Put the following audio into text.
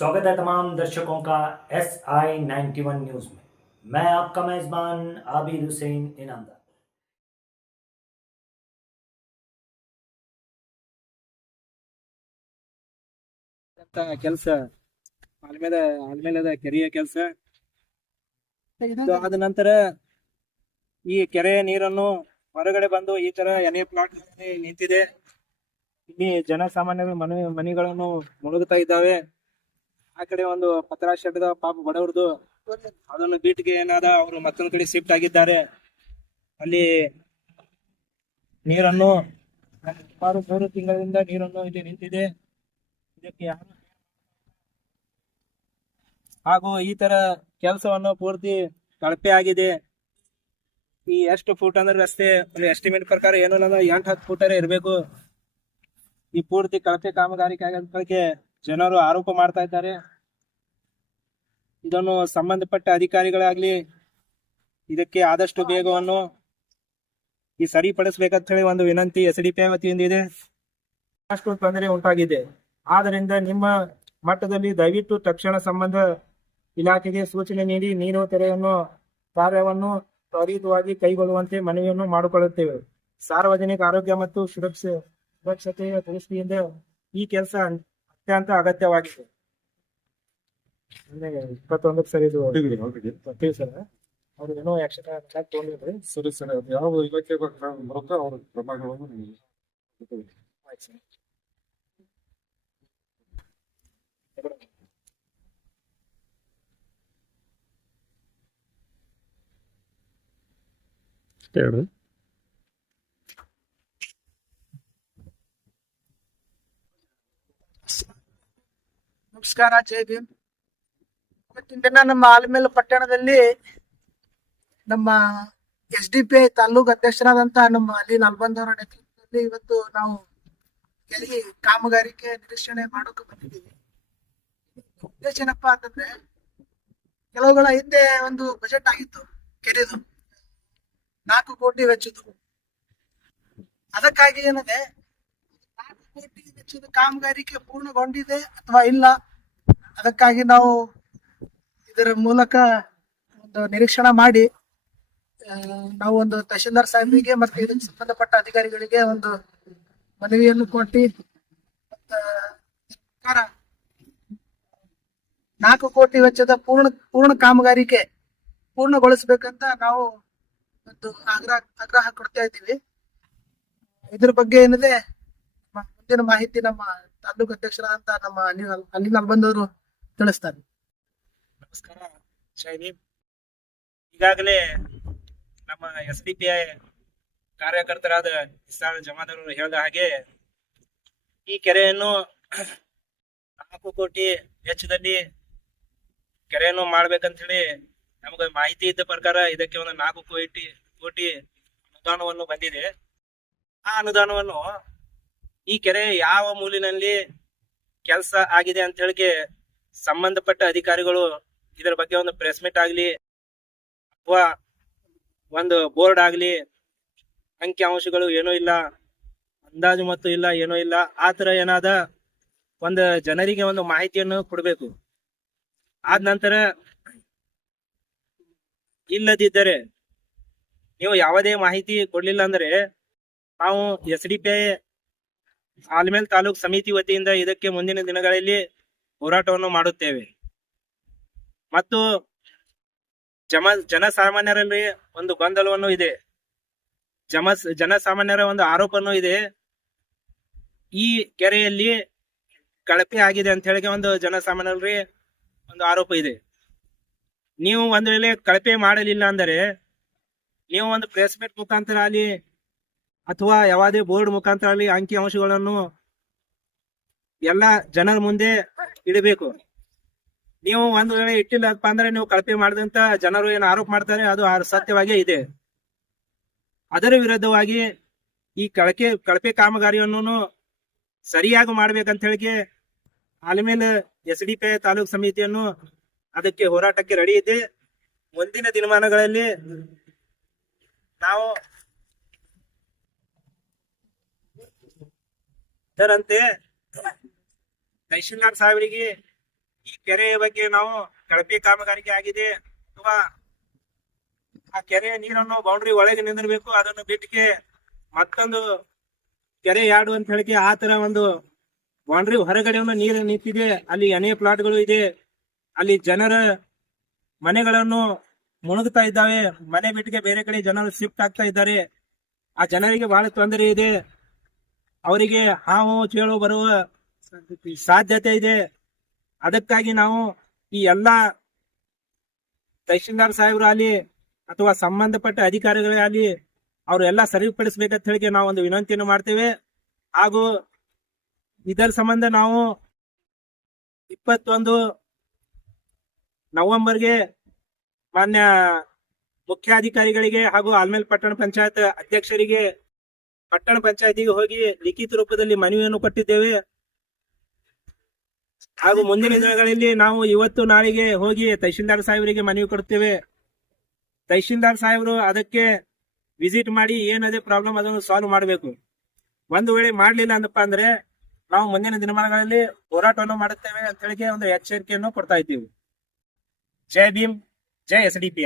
स्वागत है तमाम दर्शकों का SI91 न्यूज़ में। मैं आपका मेज़बान आबिद हुसैन इनामदार। ಕೆಲಸ ಆಲ್ಮೇಲೆ ಕೆರೆಯ ಕೆಲಸ ಆದ ನಂತರ ಈ ಕೆರೆಯ ನೀರನ್ನು ಹೊರಗಡೆ ಬಂದು ಈ ತರ ಎನೆ ಪ್ಲಾಟ್ ನಿಂತಿದೆ. ಇಲ್ಲಿ ಜನಸಾಮಾನ್ಯರ ಮನೆಗಳನ್ನು ಮುಳುಗುತ್ತಾ ಇದ್ದಾವೆ. ಆ ಕಡೆ ಒಂದು ಪತ್ರ ಶೆಡ್ದ ಪಾಪ ಬಡವ್ರದು ಅದನ್ನು ಬೀಟ್ಗೆ ಏನಾದ ಅವರು ಮತ್ತೊಂದು ಕಡೆ ಶಿಫ್ಟ್ ಆಗಿದ್ದಾರೆ. ಅಲ್ಲಿ ನೀರನ್ನು ಸುಮಾರು 3 ತಿಂಗಳಿಂದ ನೀರನ್ನು ಇಲ್ಲಿ ನಿಂತಿದೆ. ಇದಕ್ಕೆ ಯಾರು ಹಾಗೂ ಈ ತರ ಕೆಲಸವನ್ನು ಪೂರ್ತಿ ಕಳಪೆ ಆಗಿದೆ. ಈ ಎಷ್ಟು ಫೂಟ್ ಅಂದ್ರೆ ರಸ್ತೆ ಎಸ್ಟಿಮೇಟ್ ಪ್ರಕಾರ ಏನು 8-10 ಫೂಟರೇ ಇರಬೇಕು. ಈ ಪೂರ್ತಿ ಕಳಪೆ ಕಾಮಗಾರಿಕೆ ಆಗೋದಕ್ಕೆ ಜನರು ಆರೋಪ ಮಾಡ್ತಾ ಇದ್ದಾರೆ. ಇದನ್ನು ಸಂಬಂಧಪಟ್ಟ ಅಧಿಕಾರಿಗಳಾಗ್ಲಿ ಇದಕ್ಕೆ ಆದಷ್ಟು ಬೇಗವನ್ನು ಈ ಸರಿಪಡಿಸ್ಬೇಕಂತ ಹೇಳಿ ಒಂದು ವಿನಂತಿ SDPI ವತಿಯಿಂದ ಇದೆ. ಅಷ್ಟು ತೊಂದರೆ ಉಂಟಾಗಿದೆ. ಆದ್ದರಿಂದ ನಿಮ್ಮ ಮಟ್ಟದಲ್ಲಿ ದಯವಿಟ್ಟು ತಕ್ಷಣ ಸಂಬಂಧ ಇಲಾಖೆಗೆ ಸೂಚನೆ ನೀಡಿ ನೀರು ತೆರೆಯನ್ನು ಕಾರ್ಯವನ್ನು ತ್ವರಿತವಾಗಿ ಕೈಗೊಳ್ಳುವಂತೆ ಮನವಿಯನ್ನು ಮಾಡಿಕೊಳ್ಳುತ್ತೇವೆ. ಸಾರ್ವಜನಿಕ ಆರೋಗ್ಯ ಮತ್ತು ಸುರಕ್ಷತೆಯ ದೃಷ್ಟಿಯಿಂದ ಈ ಕೆಲಸ ಅತ್ಯಂತ ಅಗತ್ಯವಾಗಿದೆ. 21 ಸರ್ ಇದು ಸರ್ ಅವ್ರು ಏನೋ ಆಕ್ಷನ್ ತಗೊಂಡಿದ್ರಿ. ಸರಿ ಸರ್, ಅದು ಯಾವ ಇಲಾಖೆ ಬರುತ್ತೆ ಅವ್ರ ಕ್ರಮಗಳನ್ನು ಹೇಳಿ. ನಮಸ್ಕಾರ, ಜೈ ಭೀಮ್. ಇವತ್ತಿನ ದಿನ ನಮ್ಮ ಆಲಮೇಲ ಪಟ್ಟಣದಲ್ಲಿ ನಮ್ಮ SDPI ತಾಲೂಕು ಅಧ್ಯಕ್ಷರಾದಂತ ನಮ್ಮ ಅಲಿ ನಲ್ಬಂದ್ ಅವರ ನೇತೃತ್ವದಲ್ಲಿ ಇವತ್ತು ನಾವು ಕೆರೆ ಕಾಮಗಾರಿಕೆ ನಿರೀಕ್ಷಣೆ ಮಾಡೋಕೆ ಬಂದಿದ್ದೀವಿ. ಉದ್ದೇಶ ಏನಪ್ಪಾ ಅಂತಂದ್ರೆ, ಕೆಲವುಗಳ ಹಿಂದೆ ಒಂದು ಬಜೆಟ್ ಆಗಿತ್ತು ಕೆರೆದು 4 ಕೋಟಿ ವೆಚ್ಚದ್ದು. ಅದಕ್ಕಾಗಿ ಏನಿದೆ, 4 ಕೋಟಿ ವೆಚ್ಚದ ಕಾಮಗಾರಿಕೆ ಪೂರ್ಣಗೊಂಡಿದೆ ಅಥವಾ ಇಲ್ಲ, ಅದಕ್ಕಾಗಿ ನಾವು ಇದರ ಮೂಲಕ ಒಂದು ನಿರೀಕ್ಷಣೆ ಮಾಡಿ ನಾವು ಒಂದು ತಹಶೀಲ್ದಾರ್ ಸಾಹೇಬರಿಗೆ ಮತ್ತೆ ಇದಕ್ಕೆ ಸಂಬಂಧಪಟ್ಟ ಅಧಿಕಾರಿಗಳಿಗೆ ಒಂದು ಮನವಿಯನ್ನು ಕೊಟ್ಟು 4 ಕೋಟಿ ವೆಚ್ಚದ ಪೂರ್ಣ ಕಾಮಗಾರಿಕೆ ಪೂರ್ಣಗೊಳಿಸ್ಬೇಕಂತ ನಾವು ಒಂದು ಆಗ್ರಹ ಕೊಡ್ತಾ ಇದ್ದೀವಿ. ಇದ್ರ ಬಗ್ಗೆ ಏನಿದೆ ಮುಂದಿನ ಮಾಹಿತಿ ನಮ್ಮ ತಾಲೂಕು ಅಧ್ಯಕ್ಷರಾದಂತ ನಮ್ಮ ಅಲಿ ನಲ್ಬಂದ್ ಅವರು ತಿಳಿಸ್ತಾರೆ. ನಮಸ್ಕಾರ, ಜೈ ಭೀಮ್. ಈಗಾಗಲೇ ನಮ್ಮ SDPI ಕಾರ್ಯಕರ್ತರಾದ ಇಸ್ಲಾಂ ಜಮಾದವರು ಹೇಳಿದ ಹಾಗೆ ಈ ಕೆರೆಯನ್ನು 4 ಕೋಟಿ ವೆಚ್ಚದಲ್ಲಿ ಕೆರೆಯನ್ನು ಮಾಡ್ಬೇಕಂತ ಹೇಳಿ ನಮಗೆ ಮಾಹಿತಿ ಇದ್ದ ಪ್ರಕಾರ ಇದಕ್ಕೆ ಒಂದು 4 ಕೋಟಿ ಅನುದಾನವನ್ನು ಬಂದಿದೆ. ಆ ಅನುದಾನವನ್ನು ಈ ಕೆರೆ ಯಾವ ಮೂಲಿನಲ್ಲಿ ಕೆಲಸ ಆಗಿದೆ ಅಂತ ಹೇಳಿಕೆ ಸಂಬಂಧಪಟ್ಟ ಅಧಿಕಾರಿಗಳು ಇದರ ಬಗ್ಗೆ ಒಂದು ಪ್ರೆಸ್ ಮೀಟ್ ಆಗ್ಲಿ ಅಥವಾ ಒಂದು ಬೋರ್ಡ್ ಆಗ್ಲಿ, ಅಂಕಿ ಅಂಶಗಳು ಏನೂ ಇಲ್ಲ, ಅಂದಾಜು ಮತ್ತು ಇಲ್ಲ, ಏನೂ ಇಲ್ಲ, ಆ ತರ ಏನಾದ ಒಂದು ಜನರಿಗೆ ಒಂದು ಮಾಹಿತಿಯನ್ನು ಕೊಡಬೇಕು. ಆದ ನಂತರ ಇಲ್ಲದಿದ್ದರೆ ನೀವು ಯಾವುದೇ ಮಾಹಿತಿ ಕೊಡ್ಲಿಲ್ಲ ಅಂದ್ರೆ ನಾವು SDPI ಆಲ್ಮೇಲ್ ತಾಲೂಕ್ ಸಮಿತಿ ವತಿಯಿಂದ ಇದಕ್ಕೆ ಮುಂದಿನ ದಿನಗಳಲ್ಲಿ ಹೋರಾಟವನ್ನು ಮಾಡುತ್ತೇವೆ. ಮತ್ತು ಜನಸಾಮಾನ್ಯರಲ್ಲಿ ಒಂದು ಗೊಂದಲವನ್ನು ಇದೆ, ಜನಸಾಮಾನ್ಯರ ಒಂದು ಆರೋಪನೂ ಇದೆ. ಈ ಕೆರೆಯಲ್ಲಿ ಕಳಪೆ ಆಗಿದೆ ಅಂತ ಹೇಳಿ ಒಂದು ಜನಸಾಮಾನ್ಯರಲ್ಲಿ ಒಂದು ಆರೋಪ ಇದೆ. ನೀವು ಒಂದು ವೇಳೆ ಕಳಪೆ ಮಾಡಲಿಲ್ಲ ಅಂದರೆ ನೀವು ಒಂದು ಪ್ರೆಸ್ ಮೀಟ್ ಮುಖಾಂತರ ಆಗಲಿ ಅಥವಾ ಯಾವುದೇ ಬೋರ್ಡ್ ಮುಖಾಂತರ ಆಗಲಿ ಅಂಕಿ ಅಂಶಗಳನ್ನು ಎಲ್ಲ ಜನರ ಮುಂದೆ ಇಡಬೇಕು. ನೀವು ಒಂದು ವೇಳೆ ಇಟ್ಟಿಲ್ಲಪ್ಪ ಅಂದ್ರೆ ನೀವು ಕಳಪೆ ಮಾಡಿದಂತ ಜನರು ಏನು ಆರೋಪ ಮಾಡ್ತಾರೆ ಅದು ಸತ್ಯವಾಗೇ ಇದೆ. ಅದರ ವಿರುದ್ಧವಾಗಿ ಈ ಕಳಪೆ ಕಾಮಗಾರಿಯನ್ನು ಸರಿಯಾಗಿ ಮಾಡ್ಬೇಕಂತ ಹೇಳಿ ಆಲ್ಮೇಲ್ SDPI ತಾಲೂಕು ಸಮಿತಿಯನ್ನು ಅದಕ್ಕೆ ಹೋರಾಟಕ್ಕೆ ರೆಡಿ ಇದೆ. ಮುಂದಿನ ದಿನಮಾನಗಳಲ್ಲಿ ನಾವು ಇದರಂತೆ ತಹಶೀಲ್ದಾರ್ ಸಾಹೇಬರಿಗೆ ಈ ಕೆರೆಯ ಬಗ್ಗೆ ನಾವು ಕಳಪೆ ಕಾಮಗಾರಿಕೆ ಆಗಿದೆ ಅಥವಾ ಆ ಕೆರೆಯ ನೀರನ್ನು ಬೌಂಡ್ರಿ ಒಳಗೆ ನಿಂದಿರಬೇಕು, ಅದನ್ನು ಬಿಟ್ಟಿಗೆ ಮತ್ತೊಂದು ಕೆರೆ ಯಾಡು ಅಂತ ಹೇಳಿಕೆ ಆ ತರ ಒಂದು ಬೌಂಡ್ರಿ ಹೊರಗಡೆ ನೀರು ನಿಂತಿದೆ. ಅಲ್ಲಿ ಅನೇಕ ಪ್ಲಾಟ್ಗಳು ಇದೆ, ಅಲ್ಲಿ ಜನರ ಮನೆಗಳನ್ನು ಮುಳುಗ್ತಾ ಇದ್ದಾವೆ. ಮನೆ ಬಿಟ್ಟಿಗೆ ಬೇರೆ ಕಡೆ ಜನರು ಶಿಫ್ಟ್ ಆಗ್ತಾ ಇದ್ದಾರೆ. ಆ ಜನರಿಗೆ ಬಹಳ ತೊಂದರೆ ಇದೆ. ಅವರಿಗೆ ಹಾವು ಚೇಳು ಬರುವ ಸಾಧ್ಯತೆ ಇದೆ. ಅದಕ್ಕಾಗಿ ನಾವು ಈ ಎಲ್ಲಾ ತಹಶೀಲ್ದಾರ್ ಸಾಹೇಬರು ಅಲ್ಲಿ ಅಥವಾ ಸಂಬಂಧಪಟ್ಟ ಅಧಿಕಾರಿಗಳಾಗಲಿ ಅವರೆಲ್ಲ ಸರಿಪಡಿಸಬೇಕಂತ ಹೇಳಿ ನಾವು ಒಂದು ವಿನಂತಿಯನ್ನು ಮಾಡ್ತೇವೆ. ಹಾಗೂ ಇದರ ಸಂಬಂಧ ನಾವು 21 ನವೆಂಬರ್ಗೆ ಮಾನ್ಯ ಮುಖ್ಯಾಧಿಕಾರಿಗಳಿಗೆ ಹಾಗೂ ಆಲ್ಮೇಲ್ ಪಟ್ಟಣ ಪಂಚಾಯತ್ ಅಧ್ಯಕ್ಷರಿಗೆ ಪಟ್ಟಣ ಪಂಚಾಯತಿಗೆ ಹೋಗಿ ಲಿಖಿತ ರೂಪದಲ್ಲಿ ಮನವಿಯನ್ನು ಕೊಟ್ಟಿದ್ದೇವೆ. ಹಾಗೂ ಮುಂದಿನ ದಿನಗಳಲ್ಲಿ ನಾವು ಇವತ್ತು ನಾಳೆಗೆ ಹೋಗಿ ತಹಶೀಲ್ದಾರ್ ಸಾಹೇಬರಿಗೆ ಮನವಿ ಕೊಡ್ತೇವೆ. ತಹಶೀಲ್ದಾರ್ ಸಾಹೇಬರು ಅದಕ್ಕೆ ವಿಸಿಟ್ ಮಾಡಿ ಏನದೇ ಪ್ರಾಬ್ಲಮ್ ಅದನ್ನು ಸಾಲ್ವ್ ಮಾಡಬೇಕು. ಒಂದು ವೇಳೆ ಮಾಡ್ಲಿಲ್ಲ ಅಂದಪ್ಪ ಅಂದ್ರೆ ನಾವು ಮುಂದಿನ ದಿನಮಾನಗಳಲ್ಲಿ ಹೋರಾಟವನ್ನು ಮಾಡುತ್ತೇವೆ ಅಂತ ಹೇಳಿ ಒಂದು ಎಚ್ಚರಿಕೆಯನ್ನು ಕೊಡ್ತಾ ಇದ್ದೀವಿ. ಜೈ ಭೀಮ್, ಜೈ SDPI.